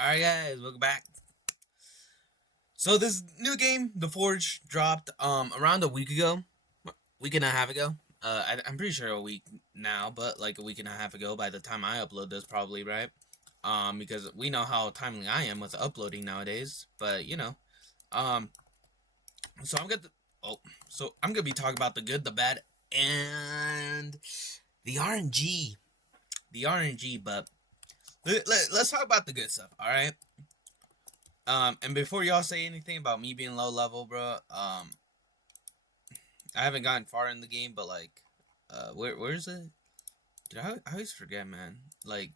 Alright guys, welcome back. So this new game, The Forge, dropped around a week ago. Week and a half ago. I'm pretty sure a week now, but like a week and a half ago by the time I upload this probably, right? Because we know how timely I am with uploading nowadays. But Um so I'm gonna I'm gonna be talking about the good, the bad, and the RNG. The RNG, but let's talk about the good stuff, alright? And before y'all say anything about me being low level, bro, I haven't gotten far in the game, but like, where is it? Dude, I always forget, man. Like,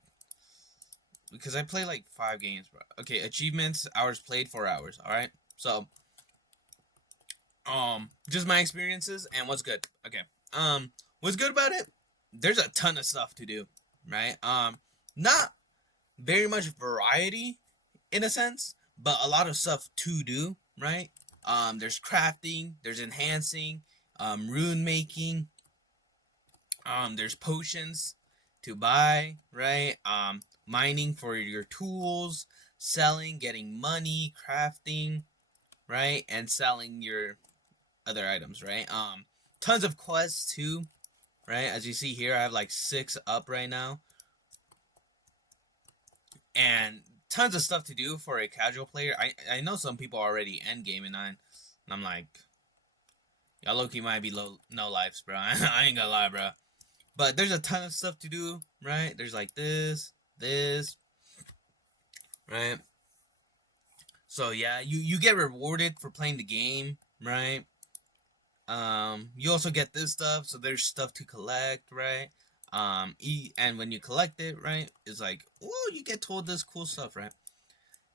because I play like 5 games, bro. Okay, achievements, hours played, 4 hours. All right, so just my experiences and what's good. Okay, what's good about it? There's a ton of stuff to do, right? Not very much variety in a sense, but a lot of stuff to do, right? There's crafting, there's enhancing, rune making, there's potions to buy, right? Mining for your tools, selling, getting money, crafting, right? And selling your other items, right? Tons of quests too, right? As you see here, I have like 6 up right now. And tons of stuff to do for a casual player. I know some people are already end game and I'm like, y'all low-key might be no lives, bro. I ain't gonna lie, bro. But there's a ton of stuff to do, right? There's like this, right? So yeah, you get rewarded for playing the game, right? You also get this stuff, so there's stuff to collect, right? And when you collect it, right, it's like, oh, you get told this cool stuff, right?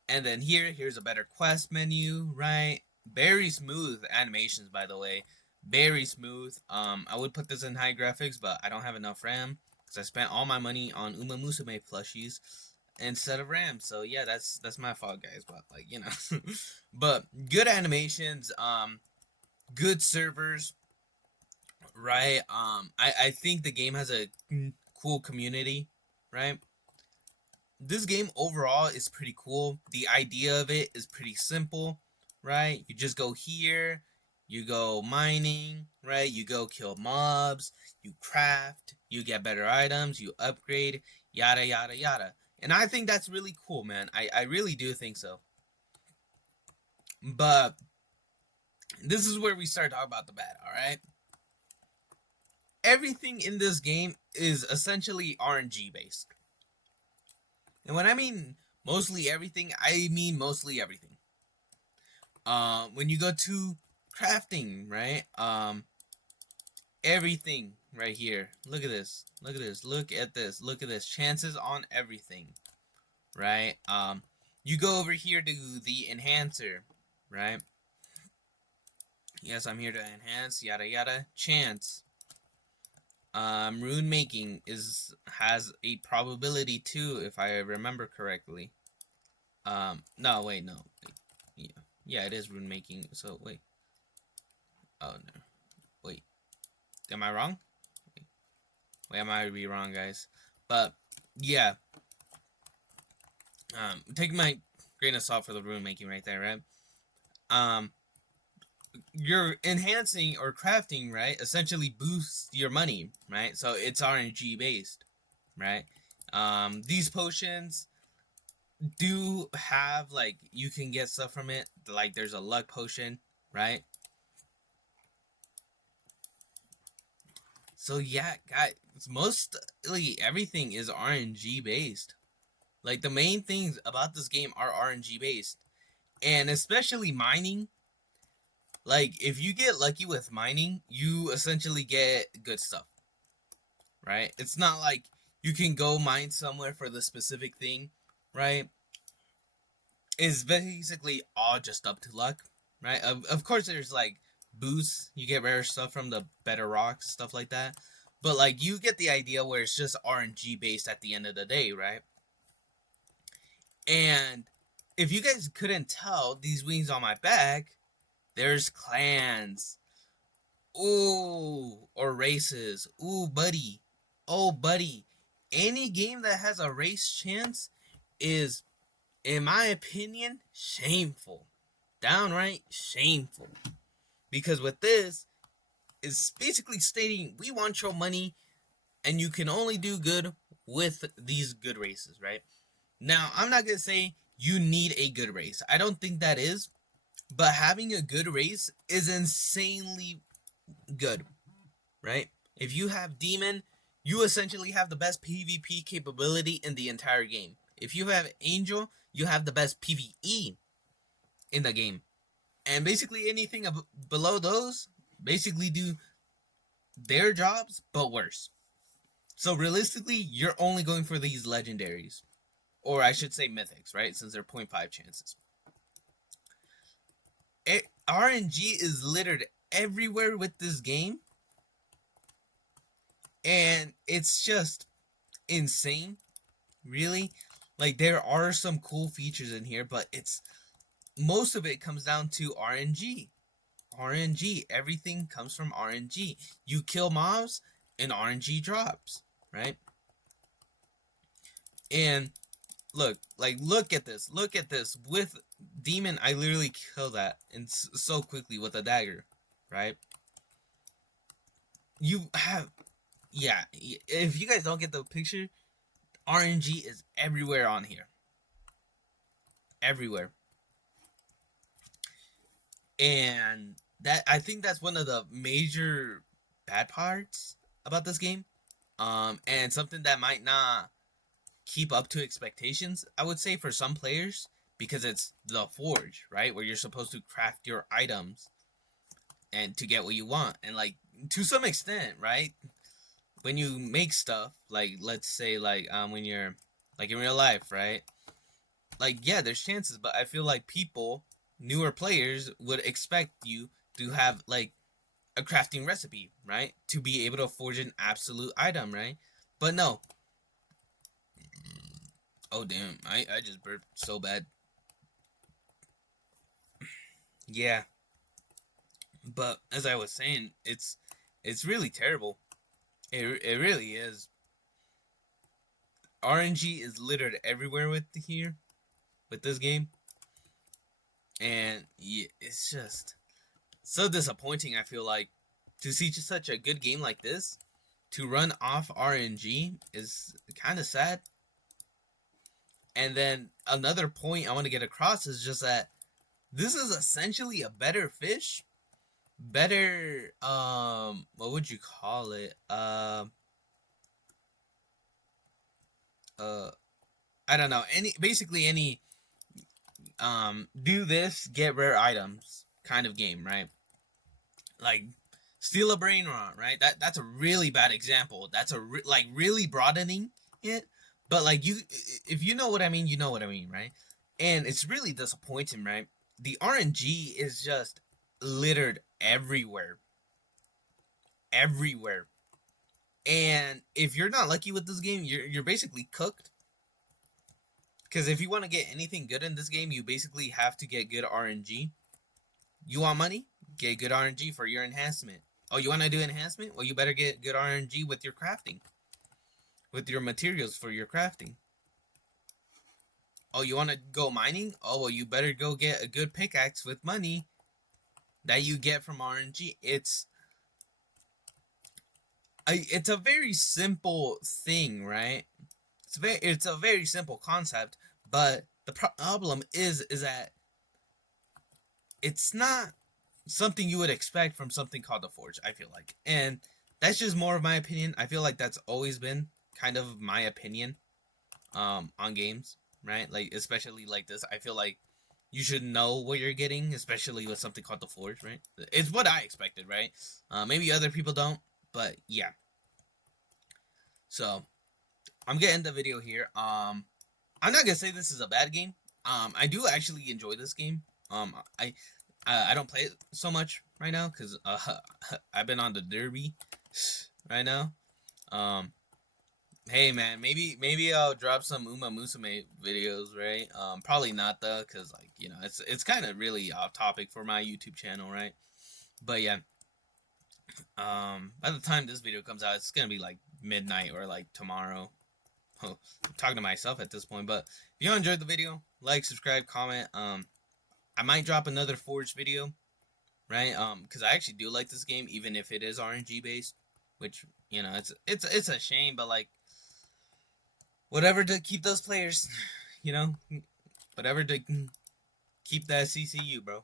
And then here's a better quest menu, right? Very smooth animations, by the way. Very smooth. I would put this in high graphics, but I don't have enough RAM because I spent all my money on Uma Musume plushies instead of RAM. So yeah, that's my fault, guys. But like but good animations, good servers, right? I think the game has a cool community, right? This game overall is pretty cool. The idea of it is pretty simple, right? You just go here, you go mining, right? You go kill mobs, you craft, you get better items, you upgrade, yada yada yada. And I think that's really cool, man. I really do think so. But this is where we start talking about the bad, alright? Everything in this game is essentially RNG based. And when I mean mostly everything, I mean mostly everything. When you go to crafting, right? Everything right here. Look at this. Look at this. Look at this. Look at this. Chances on everything, right? You go over here to the enhancer, right? Yes, I'm here to enhance. Yada yada. Chance. Rune making has a probability too, if I remember correctly. No, wait, no. Wait. Yeah, it is rune making. So wait. Oh no. Wait. Am I wrong? Wait, I might be wrong, guys. But yeah. Take my grain of salt for the rune making right there, right? You're enhancing or crafting, right, essentially boosts your money, right? So it's RNG based, right? These potions do have, like, you can get stuff from it. Like, there's a luck potion, right? So yeah, guys, mostly everything is RNG based. Like, the main things about this game are RNG based. And especially mining. Like, if you get lucky with mining, you essentially get good stuff, right? It's not like you can go mine somewhere for the specific thing, right? It's basically all just up to luck, right? Of course, there's like boosts. You get rare stuff from the better rocks, stuff like that. But like, you get the idea where it's just RNG based at the end of the day, right? And if you guys couldn't tell, these wings on my back, there's clans. Ooh, or races. Ooh, buddy. Oh, buddy. Any game that has a race chance is in my opinion, shameful. Downright shameful. Because with this, it's basically stating we want your money and you can only do good with these good races, right? Now, I'm not going to say you need a good race. I don't think that is. But having a good race is insanely good, right? If you have Demon, you essentially have the best PvP capability in the entire game. If you have Angel, you have the best PvE in the game. And basically anything below those basically do their jobs, but worse. So realistically, you're only going for these legendaries. Or I should say mythics, right? Since they're 0.5 chances. RNG is littered everywhere with this game. And it's just insane, really. Like, there are some cool features in here, but it's most of it comes down to RNG. RNG. Everything comes from RNG. You kill mobs and RNG drops, right? And look at this. Look at this. With Demon, I literally kill that and so quickly with a dagger, right? You have, yeah, if you guys don't get the picture, RNG is everywhere on here. Everywhere. And that, I think that's one of the major bad parts about this game. And something that might not keep up to expectations, I would say, for some players, because it's the Forge, right? Where you're supposed to craft your items and to get what you want. And like, to some extent, right? When you make stuff, like, let's say, like, when you're, like, in real life, right? Like, yeah, there's chances, but I feel like people, newer players, would expect you to have, like, a crafting recipe, right? To be able to forge an absolute item, right? But no. Oh, damn. I just burped so bad. Yeah. But, as I was saying, it's really terrible. It really is. RNG is littered everywhere with this game. And yeah, it's just so disappointing, I feel like, to see just such a good game like this to run off RNG is kind of sad. And then another point I want to get across is just that this is essentially a better fish. Better, what would you call it? I don't know. Basically any do this, get rare items kind of game, right? Like, steal a brain rot, right? That's a really bad example. That's like really broadening it. But like, if you know what I mean, you know what I mean, right? And it's really disappointing, right? The RNG is just littered everywhere. Everywhere. And if you're not lucky with this game, you're basically cooked. Because if you want to get anything good in this game, you basically have to get good RNG. You want money? Get good RNG for your enhancement. Oh, you want to do enhancement? Well, you better get good RNG with your crafting. With your materials for your crafting. Oh, you want to go mining? Oh, well, you better go get a good pickaxe with money that you get from RNG. It's a very simple thing, right? It's a very simple concept, but the problem is that it's not something you would expect from something called the Forge, I feel like. And that's just more of my opinion. I feel like that's always been kind of my opinion on games, right? Like, especially like this, I feel like you should know what you're getting, especially with something called the Forge, right? It's what I expected, right? Maybe other people don't, but yeah. So, I'm getting the video here. I'm not gonna say this is a bad game. I do actually enjoy this game. I don't play it so much right now because I've been on the derby right now. Hey man, maybe I'll drop some Uma Musume videos, right? Probably not though, because like, you know, it's kind of really off topic for my YouTube channel, right? But yeah, by the time this video comes out, it's gonna be like midnight or like tomorrow. I'm talking to myself at this point, but if you enjoyed the video, like, subscribe, comment. I might drop another Forge video, right? Because I actually do like this game, even if it is RNG based, which it's a shame, but like whatever to keep those players, you know, whatever to keep that CCU, bro.